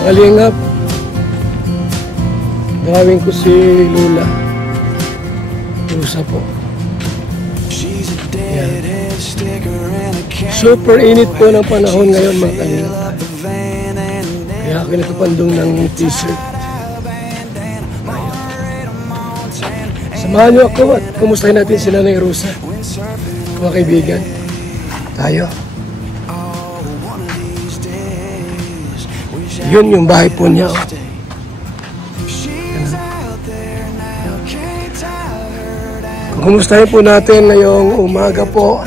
Kalingap, gawin ko si Lula. Rusa po. Yan. Super init po ng panahon ngayon mga kalingap. Kaya ako nakapandong ng t-shirt. Samahan niyo ako at kumustahin natin si Nanay Rosa. Mga kaibigan, tayo. Yun yung bahay po niya. Kumustahin po natin ngayong umaga po.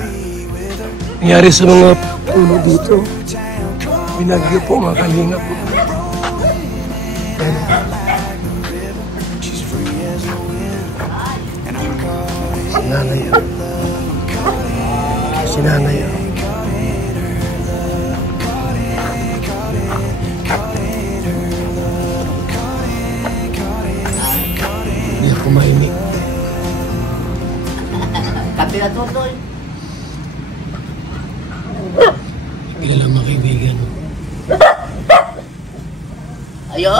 Nangyari sa mga puno dito. Binagyo po mga kalingap po. Sinanay. Sinanay. Hindi ako mainit. Kape na tutoy. Hindi lang mga kaibigan. Ayo.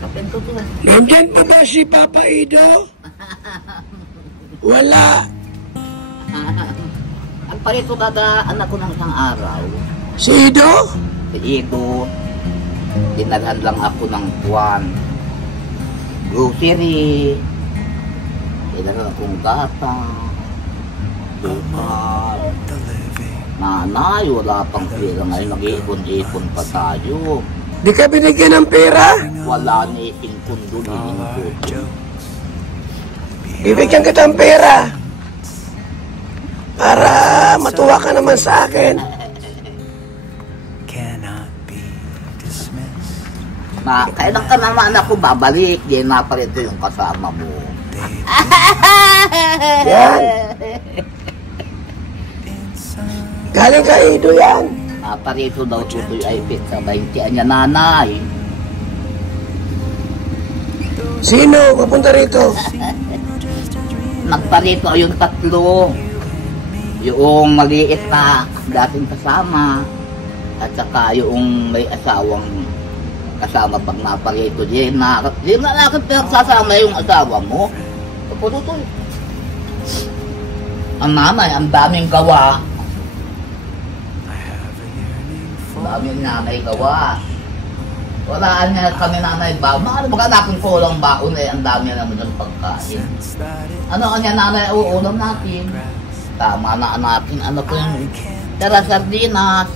Kape na tutoy. Nandyan pa ba si Papa Ido? Wala. Ang parito kada anak ko ng isang araw. Si Ido? Si Ido. Dinalhan lang ako ng buwan. Grocery. Dinalhan akong gata. Bukal. Nanay, wala pang pera ngayon. Nag-iipon-ipon pa tayo. Di ka binigyan ng pera? Wala ni Ingkundo ni Ingkundo. Bibigyan kita ng pera. Para matuwa ka naman sa akin. Kailan ka naman ako babalik? Yan na pa rin yung kasama mo. Yan. Galing ka Ido yan. Parito daw tutoy ay fit sa 20 niya nanay. Sino? Papunta rito. Nagparito yung tatlo. Yung maliit na dating kasama. At saka yung may asawang kasama pag naparito. Di na nakit sasama yung asawa mo. Tutoy. Ang nanay, ang daming gawa. Daming nanay gawa. Walaan niya kami nanay ba? Mag-anakin ko lang baon eh. Ang dami naman yung pagkain. Ano kanya nanay uulam natin? Tama na natin. Ano po yung tara sardinas.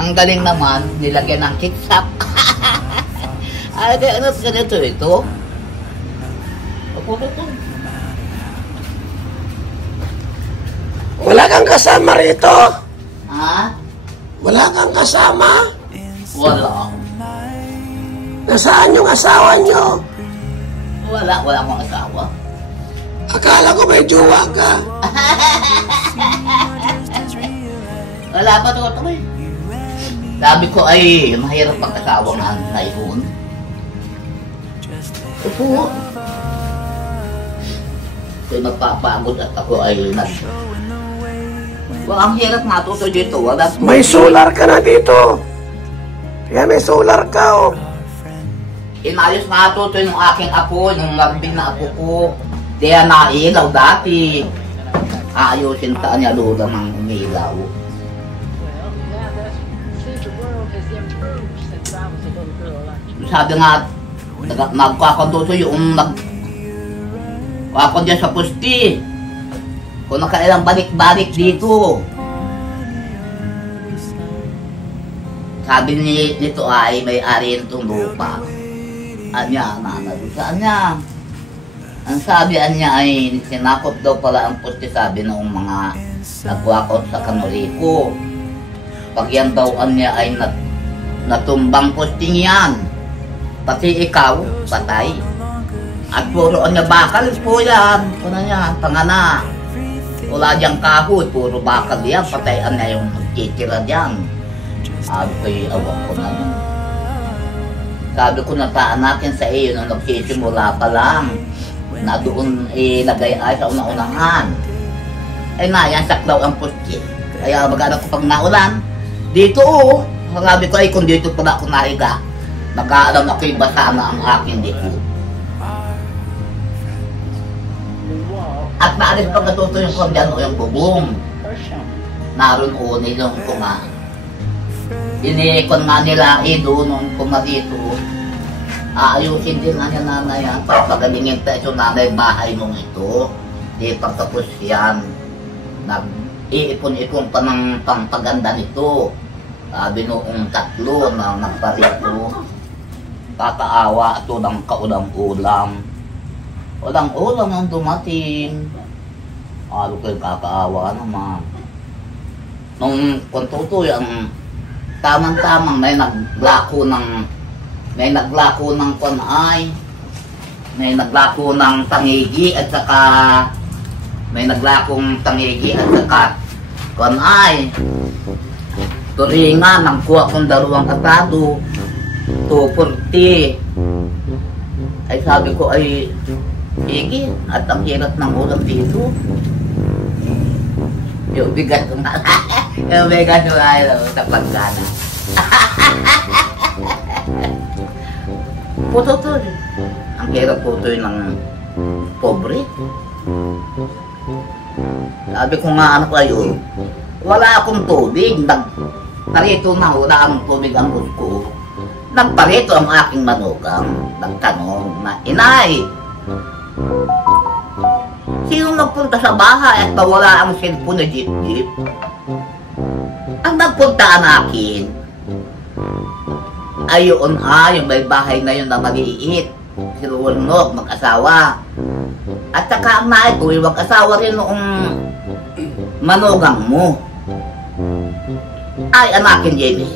Ang galing naman, nilagyan ng ketchup. Ay, ano ganito ito? Opo, ito. Wala kang kasama rito? Ha? Wala kang kasama? Wala. Nasaan yung asawa nyo? Wala akong asawa. Akala ko may jowa ka. Wala pa ito eh. Sabi ko ay mahirap pagkasawang ang naihon. Opo. Kaya magpapagod at ako ay ang hirap matuto dito. Wala. May solar ka na dito. Kaya may solar ka oh. Inayos matuto yung aking apo, yung lambing na apo ko. Kaya nailaw dati. Ayusin sa niya lula ng umilaw. Sabi nga, nagkakaduto yung ako dyan sa pusti. Kung nakailang balik-balik dito. Sabi nito ay may-ari nitong lupa. Anya, saan niya? Ang sabi niya ay sinakop daw pala ang pusti, sabi ng mga nagwakot sa Kanurico. Pag yan daw niya ay natumbang posting yan. Pati ikaw, patay. At puro niya bakal po yan. Ano niya, pangana. Wala diyang kahoy, puro bakal yan. Patayan niya yung magtitira diyan. Sabi ko yung awang ko na yun. Sabi ko nataan natin sa iyo nung nagsisimula pa lang. Na doon ilagay ay sa unang-unahan. Ay na, yan saklaw ang pusti. Kaya mag-anak ko pag naulan, Dito oh. Sabi ko ay kung dito pala ako naiga, nag-aalam ako yung basa na ang aking dito. At naalis pag natutuyo ko dyan o yung bubong. Naroon o nilong ko nga. Iniikon nga nila doon nung kuma dito. Aayusin din nga niya nanay yan. Papagalingin tayo yung nanay bahay nung ito. Di pagtapos yan. Nag-iipon-ipon pa ng pampaganda nito. Sabi noong 3 na nagparito. Tataawa ito ng kaulam-ulam. Ulang-ulam ang dumating. Alo kayo kakaawa naman. Nung kuntutoy ang tamang-tamang may naglako ng panay, may naglako ng tangigi at saka may naglakong tangigi at saka panay. Turingan ang kuha kong 2 katado, 240. Ay sabi ko ay igi at ang hirap ng ulam dito. Yung bigat ko nga. Yung bigat ko nga sa pagkana. Puto-toy. Ang hirap putoy ng pobre. Sabi ko nga ano kayo, wala akong tubig. Parito na wala ang tubig ang gusto. Nagparito ang aking manugang. Nagtanong na, Inay, sino nagpunta sa bahay at wala ang cellphone na jeep-jeep? Ang nagpunta ang akin, ayon yung may bahay na yun na mag-iit. Si Runog, mag-asawa. At saka ang naay ko, mag-asawa rin noong manugang mo. Ay, anakin, Jenny.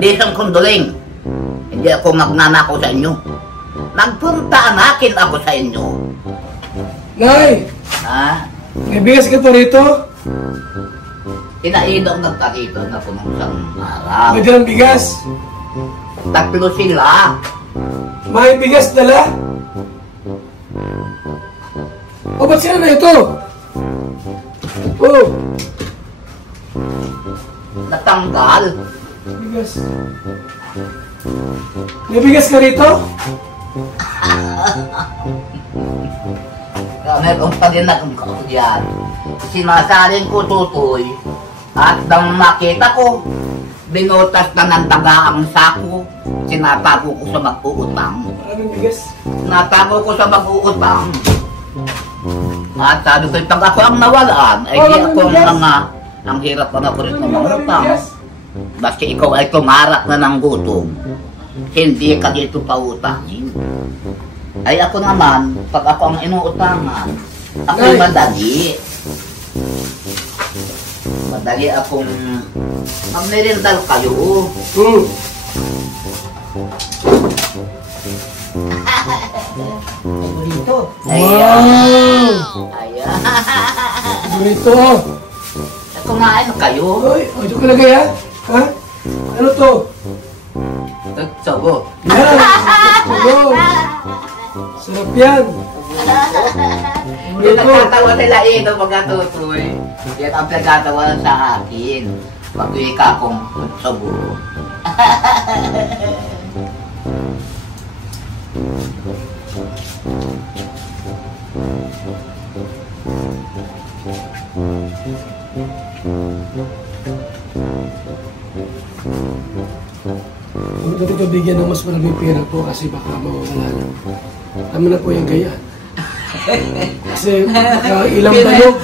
Di isang kunduling. Hindi ako magnanakaw sa inyo. Nagpunta anakin ako sa inyo. Nay! Ha? May bigas ka po rito? Inaidong nagkarito na po ng isang araw. May dalang bigas? 3 sila. May bigas dala? O ba't sila na ito? Oh, Natanggal. bigas. May bigas ka rito? Meron pa din ako yan. Sinasaling ko tutoy. At nang makita ko, binutas na ng daga ang sako. Sinatago ko sa mag-uutang. Maraming bigas. Sinatago ko sa mag-uutang. At sabi ko, pag ako ang nawalaan, ay di ako ang mga, ang hirap pa na ko rin ng mga utang. Basta ikaw ay tumarak na ng gutom, hindi ka dito pautangin. Ay ako naman, pag ako ang inuutangan, ako'y madali. Madali akong magmerendal kayo. Dito. Wow! Ayan. Dito. Kumain kayo. Uy, ito ka lagay ha? Ha? Ano to? Sago. Yan! Sago! Sarap yan! Yung nagkatawa nila ito pagkatutoy. Yan ang nagkatawa sa akin. Pag-uwi ka akong sago. Huwag natin ito bigyan ng mas maraming pera po kasi baka mawawala na. Tama na po yung gaya. Kasi baka ilang balok.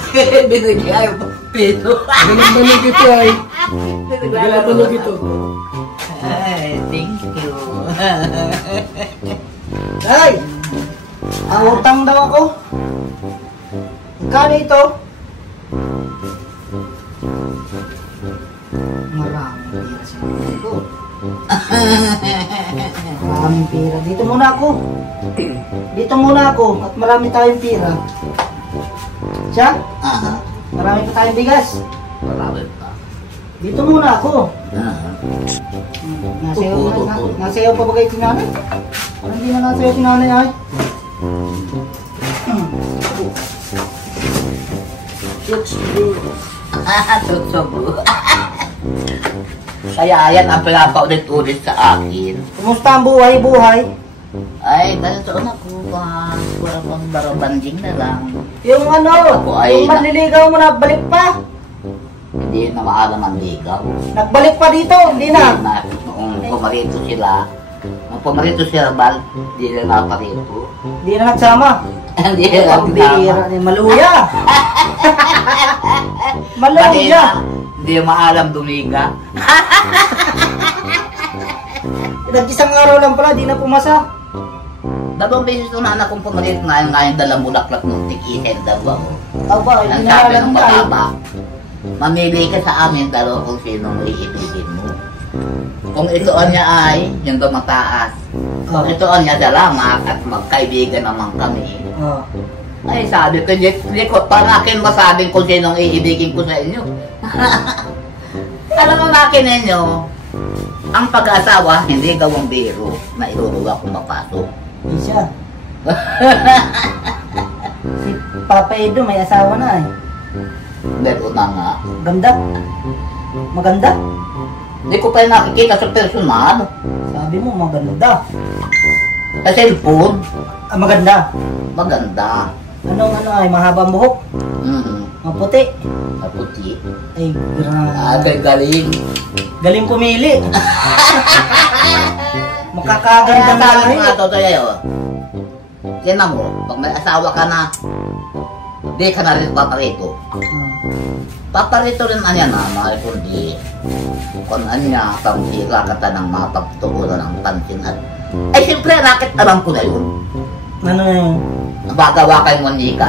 Binigay mo pito. Ilang balok ito ay. Ilang balok ito. Ay, thank you. Ay! Ang utang daw ako. Magkano ito? Maraming pera sa mga ko. Maraming pera. Dito muna ako. Dito muna ako. At marami tayong pera. Siya? Aha. Marami pa tayong bigas. Marami pa. Dito muna ako. Aha. Nasayaw pa ba kayo si nanay? Parang hindi na nasayaw si nanay ay. Tutsubo. Kaya yan ang pinapaulit-ulit sa akin. Kumusta ang buhay-buhay? Ay, ganito na ko ba? Wala pang barabanding na lang. Yung ano, Ako ay yung manliligaw mo na balik pa. Hindi na maalam ang ligaw. Nagbalik pa dito, hindi na. Noong pumarito sila, nung pumarito sila, Bal, hindi na naparito. Hindi na nagsama. Hindi na Ang bihira nagsama. ni Maluya. Maluya. Hindi maalam dumiga. Nag-isang araw lang pala, di na pumasa. Dalawang beses na anak kong pumarito ngayon dalang bulaklak ng tik-isen dalawa. Aba, Ang hindi sabi na ng alam tayo. mataba, mamili ka sa amin dalawa kung sinong iibigin mo. Kung itoon niya ay yung dumataas. Kung itoon niya salamat at magkaibigan naman kami. Oh. Ay sabi ko, hindi ko para akin masabing kung sinong iibigin ko sa inyo. Alam mo akin ninyo, ang pag-asawa hindi gawang biro na iruruga kung mapasok. Di siya. Si Papa Edo may asawa na eh. Meron na nga. Ganda. Maganda. Hindi ko pa nakikita sa personal. Sabi mo maganda. Sa cellphone, Ah, maganda. maganda. Anong ano ay mahabang buhok? Maputi. Kaputi. Ay, grabe. Galing. Galing pumili. Makakaganda Kaya na sabi rin. ko nga to tayo. Yan na mo, pag may asawa ka na, di ka na rin paparito. Paparito rin anya na, mga kundi kung anya, pamsira ka ta ng mapagtuunan ng pansin at ay siyempre, rakit alam ko na yun. Ano yun? Nabagawa kay Monica.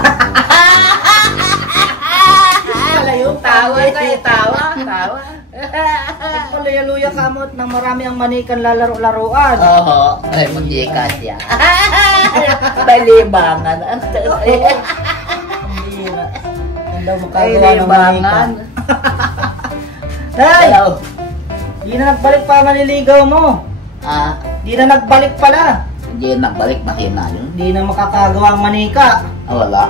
Pala yung Tawa kayo, tawa. Palayaluya kamot ng marami ang manikan lalaro-laruan. Oo, ay Monica siya. Balibangan. Ang bira. Ang daw makagawa ng Balibangan. manika. Day! Hello. Di na nagbalik pa maniligaw mo. Ah, Di na nagbalik pala. hindi nagbalik, mahina yun. Di na makakagawa ang manika. Ah, wala.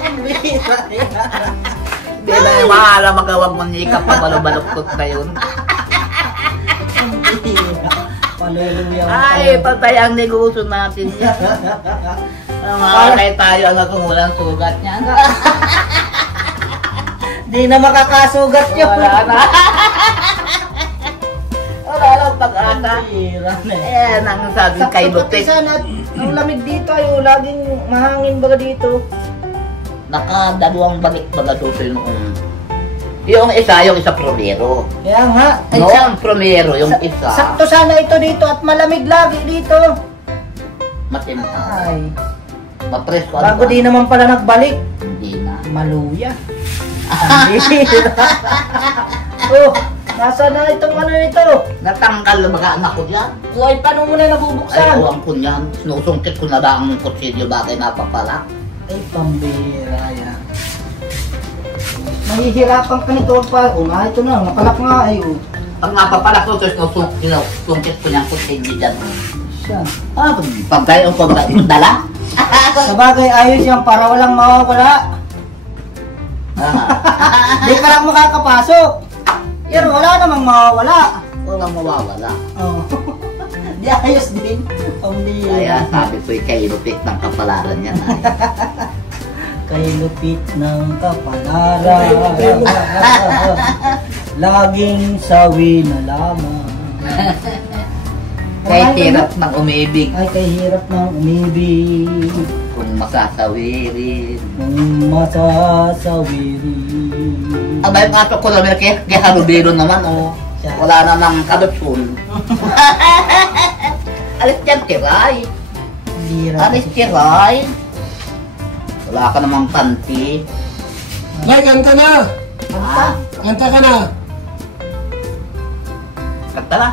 Ang bira. Hindi na yung mahala magawang Monica, pabalog-baloktot na yun. Ang bira. Palayaluya mo Ay, patay ang negosyo natin yan. Makakay tayo ang kung sugat niya. Di na makakasugat yun. Wala na. Wala lang pag-asa. Bira na eh. Eh, nang sabi kay Lupit, Sana ang lamig dito ay laging mahangin baga dito. nakadalawang balik baga suso yung isa promero. Kaya nga. Ay, Noong promero, yung sa- isa, Sakto sana ito dito at malamig lagi dito. matinta. Ay, Mapresko. bago di naman pala nagbalik. Hindi na. Maluya. Ang bira. Oh, nasa na itong ano nito? Natanggal na baga anak ko dyan. Uy, paano mo na Ay, nabubuksan? uwang ko niyan. Sinusungkit ko na lang ang kutsilyo bagay napapala. Ay, pambira yan. Mahihirapan ka nito pa. Oh, ito na. Napalak nga ay. Oh. Pag napapala ko, sinusungkit ko niyang kutsilyo dyan. Siya. Ah, pagdayo ko dala. Sa bagay, ayos yan para walang mawawala. Di ka lang makakapasok. Pero wala namang mawawala. Walang mawawala. Oh. Di ayos din. Kaya sabi ko kay Lupit ng kapalaran yan. Kay lupit ng kapalaran. Laging sawi na lamang. Kay hirap ng umibig Ay, kay hirap ng umibig. kung masasawirin. Kung masasawirin. Abay, pasok ko naman kay Harubero naman, oh. Wala na ng kadutsun. Alis yan, tiray. Bira. Alis tiray. Wala ka namang panty. Nay, kanta na! Ha? Kanta ka na! Kanta na.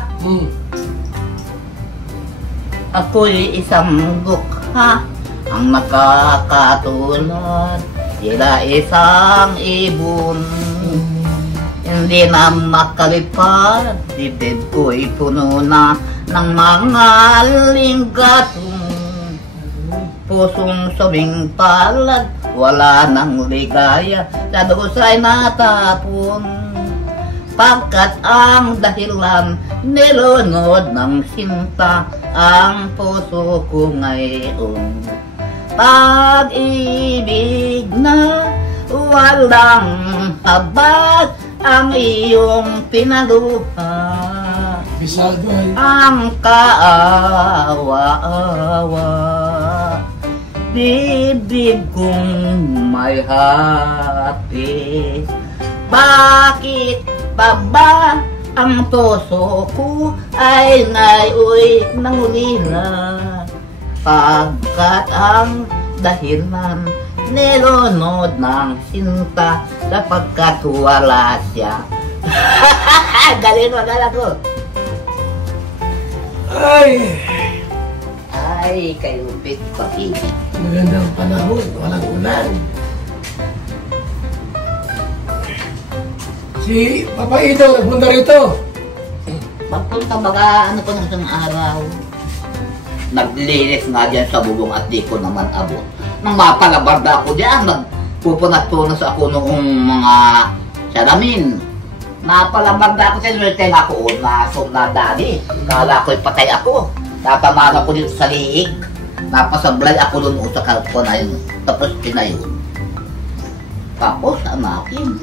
Ako'y isang dukha ang nakakatulad. Sila isang ibon, hindi na makalipad. Dibdib ko'y puno na ng mga linggatong. Pusong suming palad, wala nang ligaya, sa dugos ay natapon. Pagkat ang dahilan nilunod ng sinta ang puso ko ngayon. Pag-ibig na walang habag ang iyong pinaluha. Bisado ay. Ang kaawa-awa, bibig kong may hapis. Bakit pa ba ang puso ko ay ngayon nangulila? Pagkat ang dahilan nilunod ng sinta sapagkat wala siya. Galing magala ko. Ay! Ay, kayo pit pag-ibig. Magandang panahon, walang ulan. Si Papa Ido, nagpunta rito. Pagpunta baga, ano pa ng isang araw, naglinis nga dyan sa bubong at di ko naman abot. Nang mapalabarda ako dyan, nagpupunat-punas ako noong mga salamin. Napalabarda ako sa swerte ako na sumnadali. Kala ko'y patay ako. Natamaan ako dito sa liig. Napasablay ako doon sa kalpo na yun. Tapos pinayon. Tapos, anakin.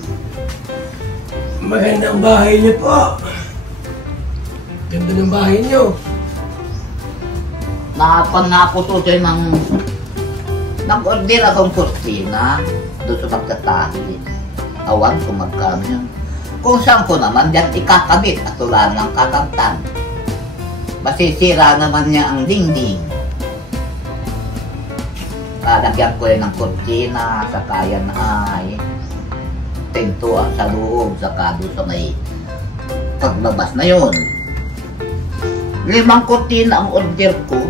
Magandang bahay niyo po. Ganda ng bahay niyo. Napapututoy ng nag-order akong kurtina doon sa magkatahi. Awan kung magkano yun. Kung saan ko naman dyan ikakabit at wala ng kakantan. Masisira naman niya ang dingding. Lalagyan ko rin ng kurtina sa kaya na ay pintuan sa loob saka doon sa may paglabas na yun. 5 kurtina ang order ko.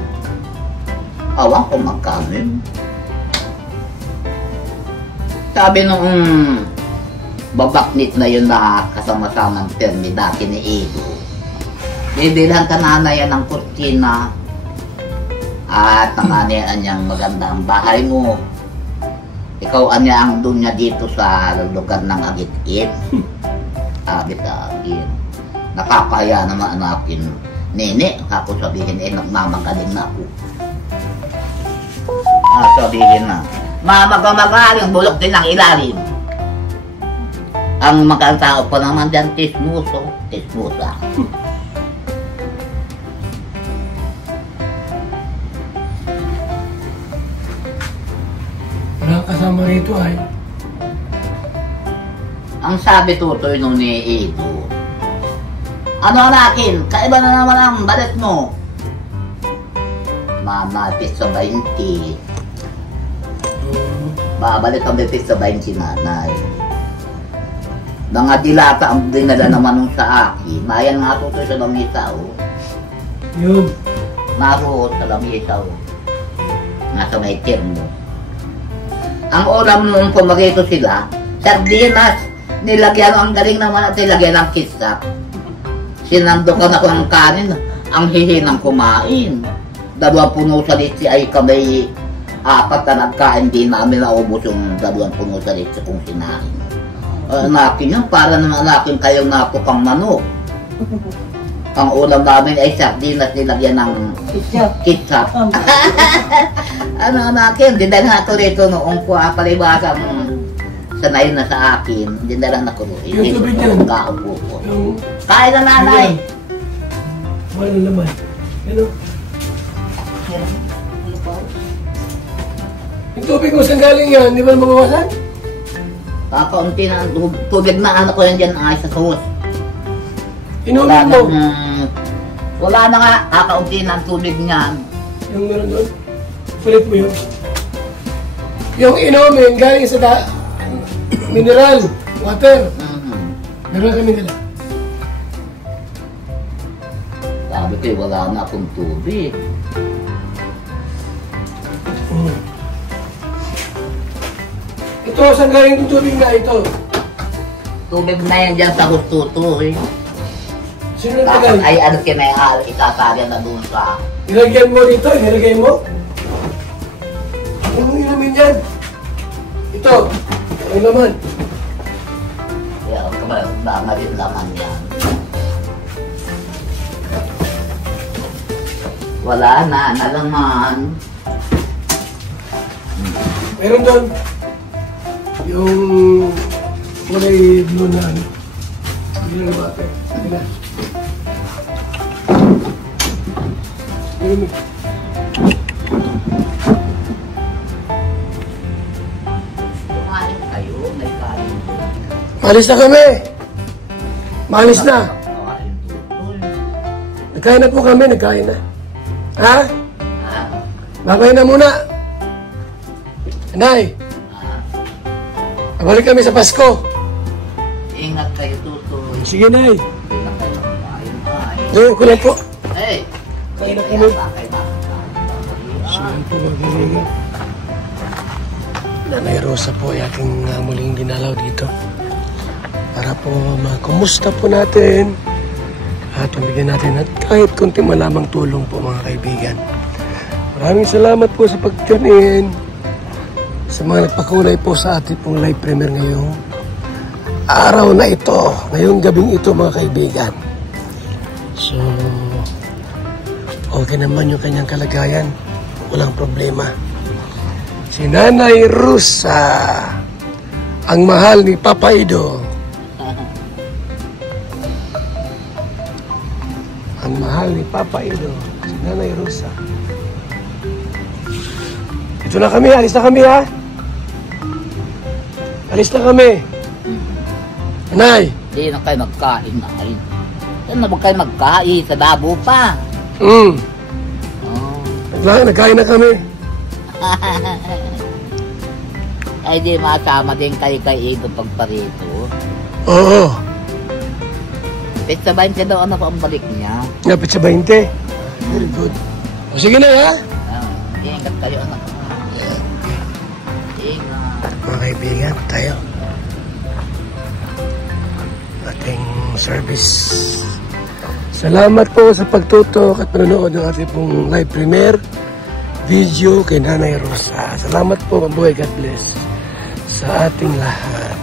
Awan ko magkano yun. Sabi nung babaknit na yun na kasama-samang permi dati ni Edo, bibilhan ka nanay ng kurtina at nananayan niyang magandang bahay mo. Ikaw anya ang doon niya dito sa lugar ng Agit-It. Agit-Agit. Nakakaya naman anakin. Nene, ako sabihin nagmamagaling na ako. Sabihin na, mamagaling bulok din ang ilalim. Ang magandang tao pa naman dyan, tismuso, tismusa. Wala kasama rito ay. Ang sabi tutoy nung ni Edo, ano natin, kaiba na naman ang balat mo. Mamapit sa 20. Babalik ang bipit sa 20 nanay. Mga dilata ang dinala naman nung sa akin. Mayan nga tutoy sa lamisa o. Yun. Naroon sa lamisa o. Nasa may termo. Ang ulam nung pumarito sila, sardinas, nilagyan ang galing naman at nilagyan ng kisap. Sinandokan ako ng kanin, ang hihinang kumain. 2 puno sa litsi ay kami 4 na nagkain, di namin naubos yung 2 puno sa litsi kung sinahin. Nakin yun, para naman nakin kayong napukang manok. Ang ulam namin ay sardinas, nilagyan ng ketchup. Ano nakin, dindalan ako rito noong palibasang sanay na sa akin, dindalan ako rito. Yung tubig yan. Kaupo ko. Yung Kaya na nanay. wala naman. Ano? Yung tubig mo saan galing yan? Di ba mabawasan? Kakaunti na ang tubig na ano ko yan dyan ay sa sauce. Inumin mo. Wala na nga, kakaunti na ang tubig niyan. Yung meron doon. Palit mo yun. Yung inumin galing sa mineral, water. Meron kami nila. Sabi ko, wala na akong tubig. Ito, saan galing yung tubig na ito? Tubig na yan dyan sa gusto eh. Sino Tapos nagtagay? ay ano kinayal, itatagyan na doon sa... Nilagyan mo dito, nilagay mo? Ano inumin yan? Ito, ang laman. Kaya ako Banga rin laman yan. Wala na, nalaman. Meron doon. Yung kulay blue na ano. Hindi na nabatay. Hindi na. Meron. Kumain kayo, may kain. Maalis na kami. Maalis na. Kain tutol. Nagkain na po kami, nagkain na. Ha? Ah, Babay na muna. Nay, balik kami sa Pasko. ingat kayo tutol. Sige, Nay. Ingat kayo kain. Gawin ko lang po. Hey! Kain na kami. Bakay ba? Saan po magaling? Nanay Rosa po ay aking muling dinalaw dito. Para po makumusta po natin. At pamigyan natin at kahit kunti malamang tulong po mga kaibigan. Maraming salamat po sa pag-tune in. Sa mga nagpakulay po sa ating pong live premiere ngayong araw na ito. Ngayong gabing ito mga kaibigan. So, okay naman yung kanyang kalagayan. Walang problema. Si Nanay Rosa, ang mahal ni Papa Ido. Ang mahal ni Papa Ido, si Nanay Rosa. Ito na kami, alis na kami ha. Alis na kami. Nay. Hindi na kayo magkain na kayo. Saan na ba kayo magkain? Sa Dabo pa. Oh. Oh. Nagkain na kami. Ay di masama din kayo kay Ido pagparito. Oo. Pizza 20 daw ano pa ang balik niya. Napit sa 20. Very good. O sige na ha. Ingat kayo anak. Ingat. Mga kaibigan, tayo. Ating service. Salamat po sa pagtutok at panonood ng ating pong live premiere video kay Nanay Rosa. Salamat po, mabuhay, God bless sa ating lahat.